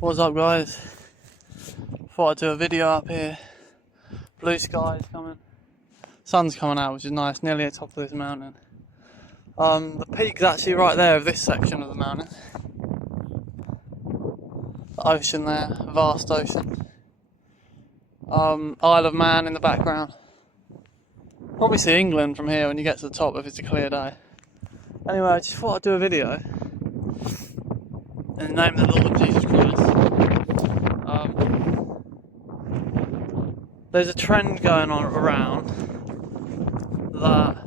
What's up, guys? Thought I'd do a video up here. Blue skies coming, sun's coming out, which is nice. Nearly at the top of this mountain. The peak's actually right there of this section of the mountain. The ocean there, vast ocean. Isle of Man in the background. Probably see England from here when you get to the top if it's a clear day. Anyway, I just thought I'd do a video in the name of the Lord Jesus Christ. There's a trend going on around that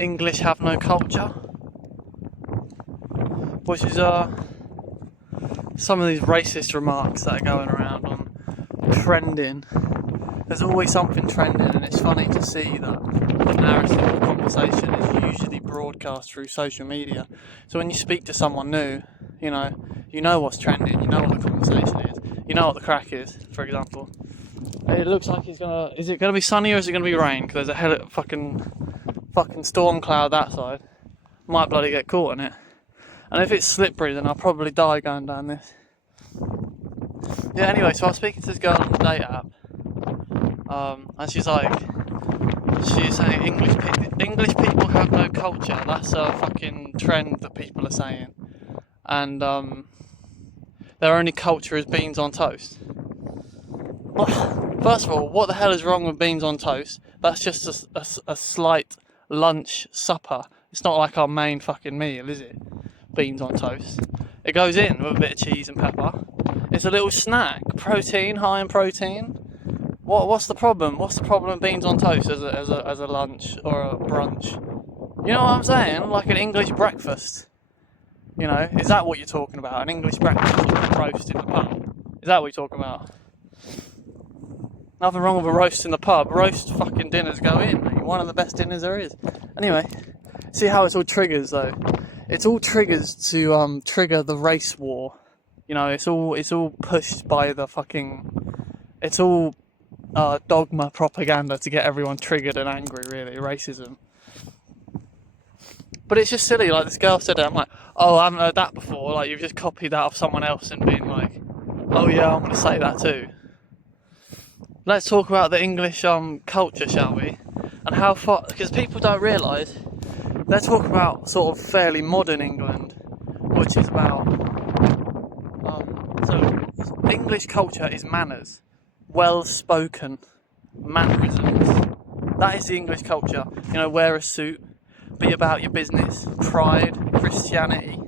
English have no culture, which is some of these racist remarks that are going around on trending. There's always something trending, and it's funny to see that the narrative of the conversation is usually broadcast through social media. So when you speak to someone new, you know what's trending, you know what the conversation is, you know what the crack is. For example, it looks like is it gonna be sunny or is it gonna be rain? Because there's a hell of fucking storm cloud that side. Might bloody get caught in it. And if it's slippery, then I'll probably die going down this. Yeah, anyway, so I was speaking to this girl on the date app. And she's saying English people have no culture. That's a fucking trend that people are saying. And their only culture is beans on toast. Well, first of all, what the hell is wrong with beans on toast? That's just a slight lunch supper. It's not like our main fucking meal, is it? Beans on toast. It goes in with a bit of cheese and pepper. It's a little snack, protein, high in protein. What's the problem? What's the problem with beans on toast as a lunch or a brunch? You know what I'm saying? Like an English breakfast. Is that what you're talking about? An English breakfast with a roast in the pub? Is that what you're talking about? Nothing wrong with a roast in the pub. Roast fucking dinners go in. One of the best dinners there is. Anyway, see how it's all triggers though. It's all triggers to trigger the race war. It's all pushed by the fucking. It's all dogma propaganda to get everyone triggered and angry. Really, racism. But it's just silly. Like this girl said it. I'm like, oh, I haven't heard that before. Like you've just copied that off someone else and been like, oh yeah, I'm gonna say that too. Let's talk about the English culture, shall we? And how far, because people don't realise, they're talking about sort of fairly modern England, which is about, so English culture is manners, well-spoken mannerisms. That is the English culture. Wear a suit, be about your business, pride, Christianity,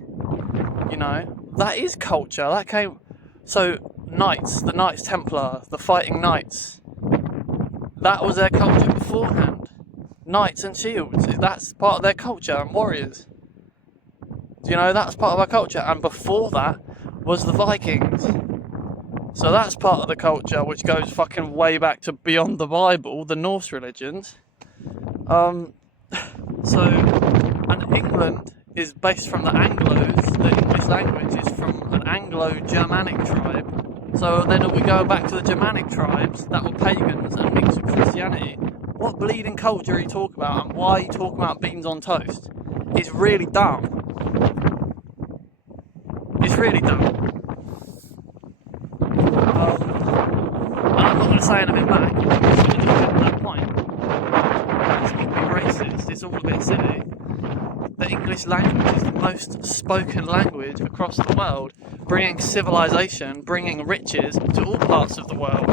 that is culture. That came, so the Knights Templar, the fighting knights, that was their culture beforehand. Knights and shields, that's part of their culture, and warriors. That's part of our culture. And before that was the Vikings. So that's part of the culture, which goes fucking way back to beyond the Bible, the Norse religions. And England is based from the Anglos. The English language is from an Anglo-Germanic tribe. So then we go back to the Germanic tribes that were pagans and mixed with Christianity. What bleeding culture are you talking about, and why are you talking about beans on toast? It's really dumb. It's really dumb. And I'm not going to say anything back. I'm just going to defend that point. It's not being racist. It's all a bit silly. The English language is the most spoken language across the world, bringing civilization, bringing riches to all parts of the world.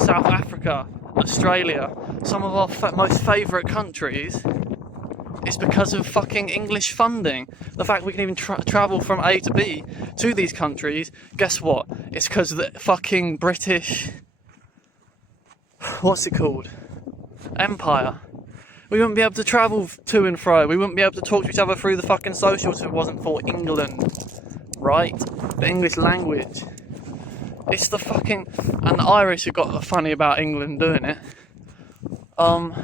South Africa, Australia, some of our most favourite countries, is because of fucking English funding. The fact we can even travel from A to B to these countries, guess what? It's because of the fucking British, what's it called? Empire. We wouldn't be able to travel to and fro. We wouldn't be able to talk to each other through the fucking socials if it wasn't for England. Right? The English language. It's the fucking... And the Irish have got funny about England doing it. And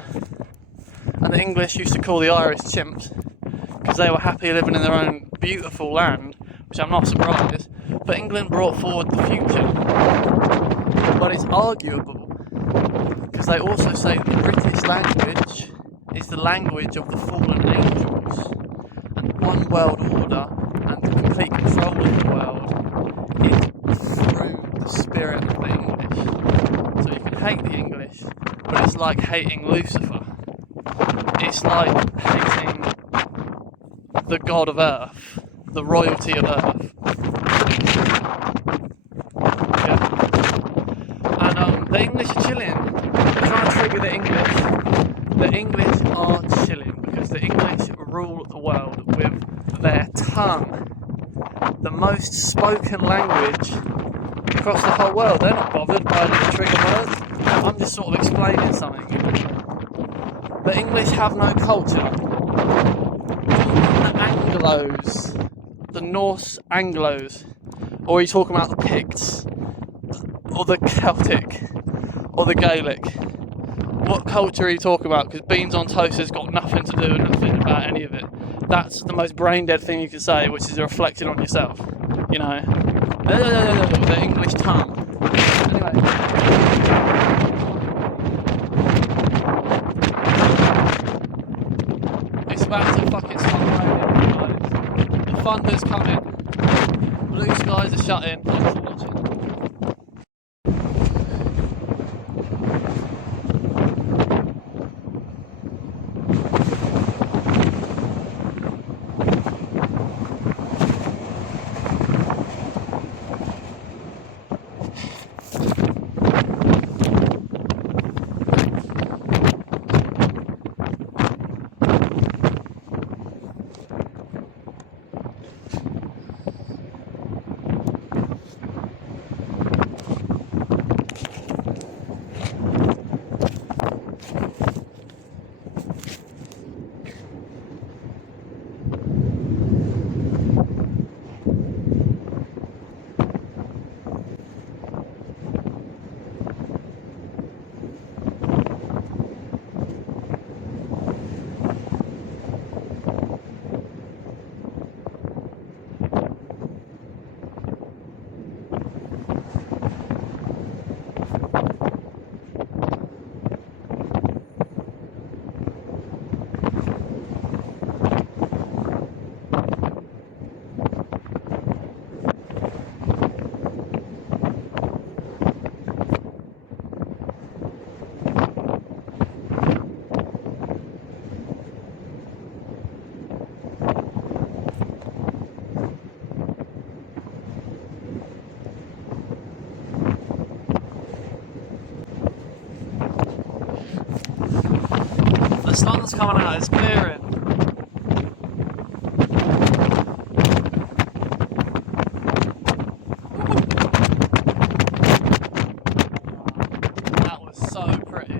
the English used to call the Irish chimps because they were happy living in their own beautiful land, which I'm not surprised. But England brought forward the future. But it's arguable because they also say the British language is the language of the fallen angels, and one world order and the complete control of the world spirit of the English. So you can hate the English, but it's like hating Lucifer. It's like hating the god of Earth, the royalty of Earth. Yeah. And the English are chilling. I'm trying to trigger the English. The English are chilling because the English rule the world with their tongue. The most spoken language across the whole world. They're not bothered by the trigger words. I'm just sort of explaining something. The English have no culture. The Anglos, the Norse Anglos, or are you talking about the Picts, or the Celtic, or the Gaelic? What culture are you talking about? Because beans on toast has got nothing to do with nothing about any of it. That's the most brain dead thing you can say, which is reflecting on yourself. You know, the English tongue. Anyway. It's about to fucking start raining, guys. The thunder's coming. Blue skies are shut in. Thanks for watching. The sun's coming out, it's clearing. That was so pretty.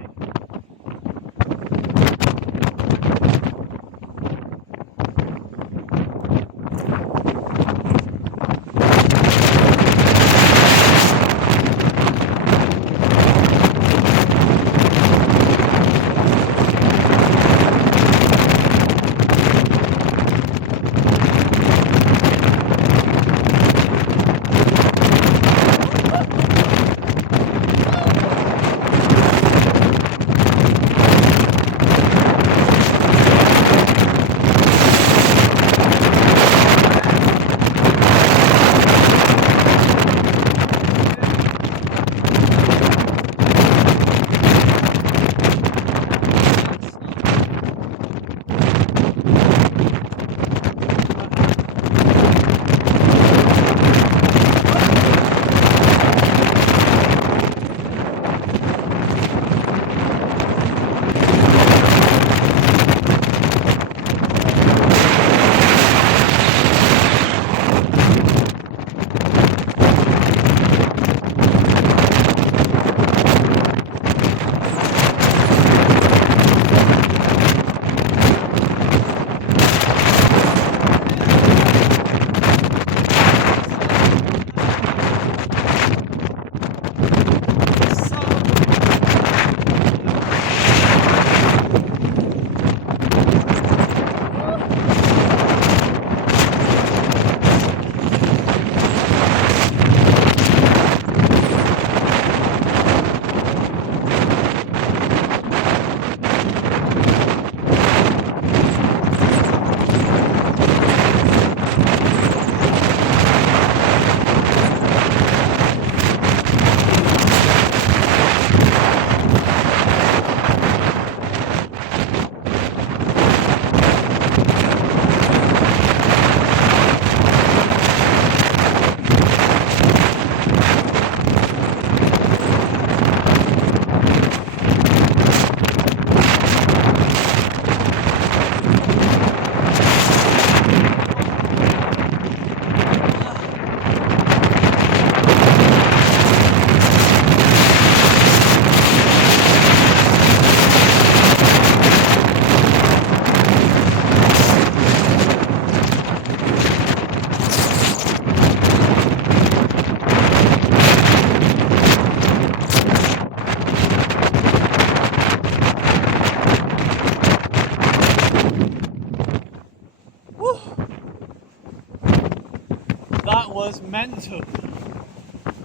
That was mental.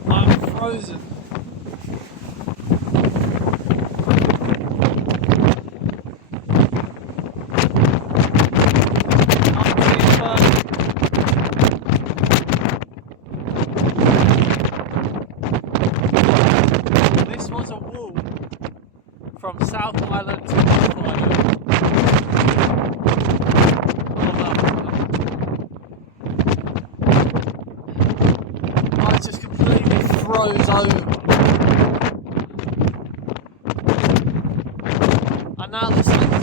I'm frozen. This was a wall from South Island to North Island. I just completely froze over. And now the sun's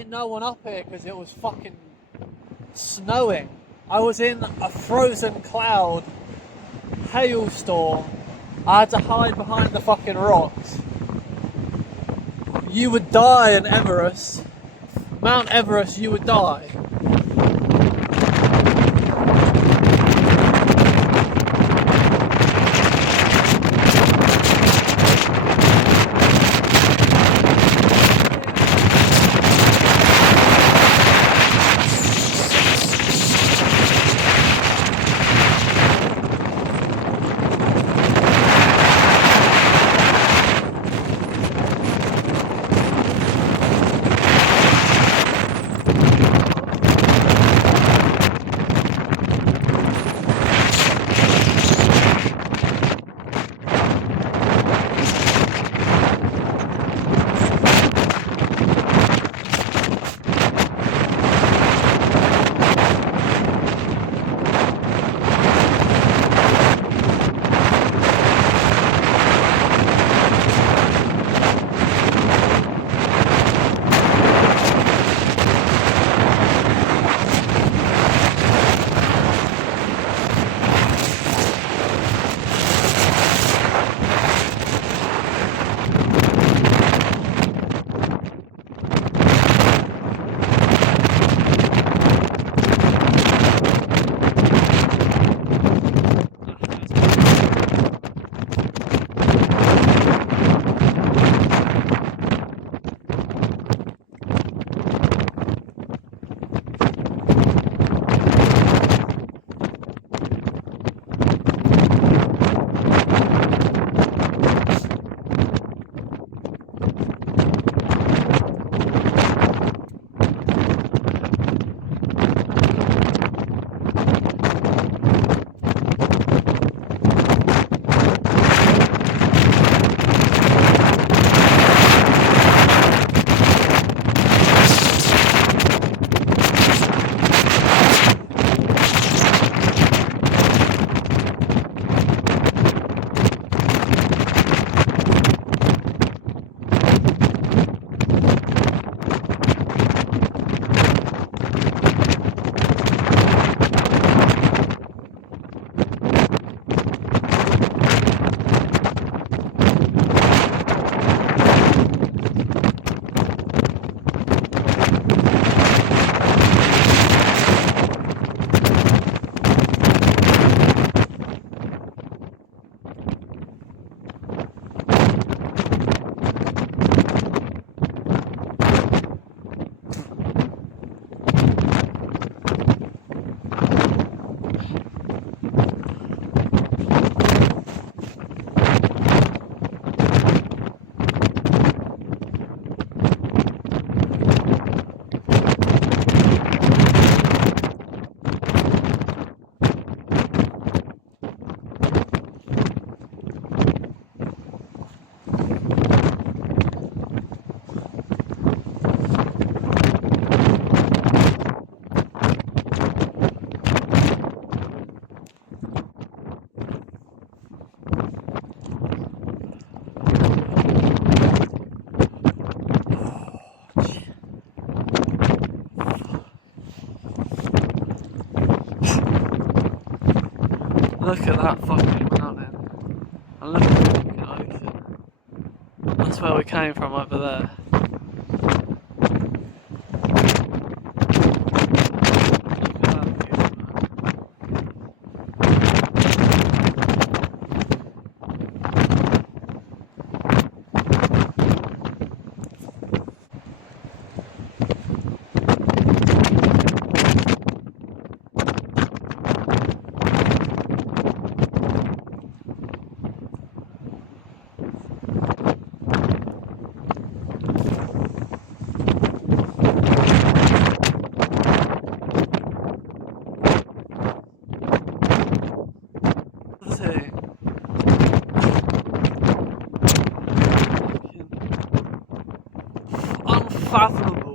ain't no one up here because it was fucking snowing. I was in a frozen cloud hailstorm. I had to hide behind the fucking rocks. You would die in Everest. Mount Everest, you would die. look at that fucking mountain. And look at the fucking ocean. That's where we came from over there. Unfathomable.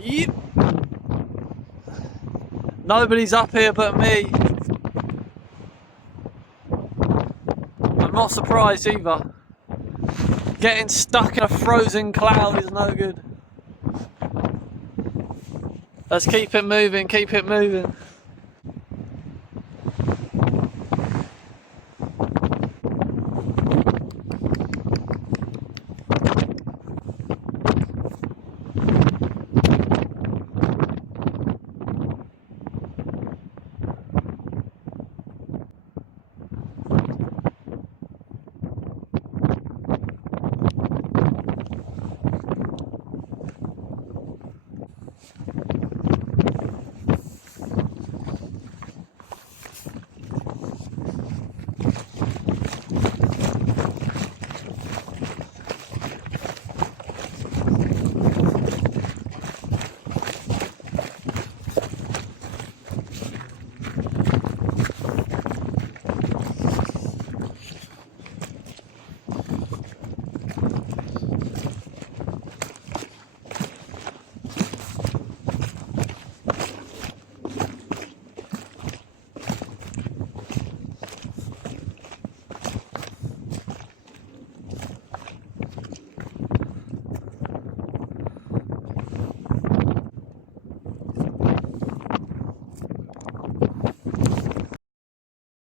Yep. Nobody's up here but me. I'm not surprised either. Getting stuck in a frozen cloud is no good. Let's keep it moving, keep it moving.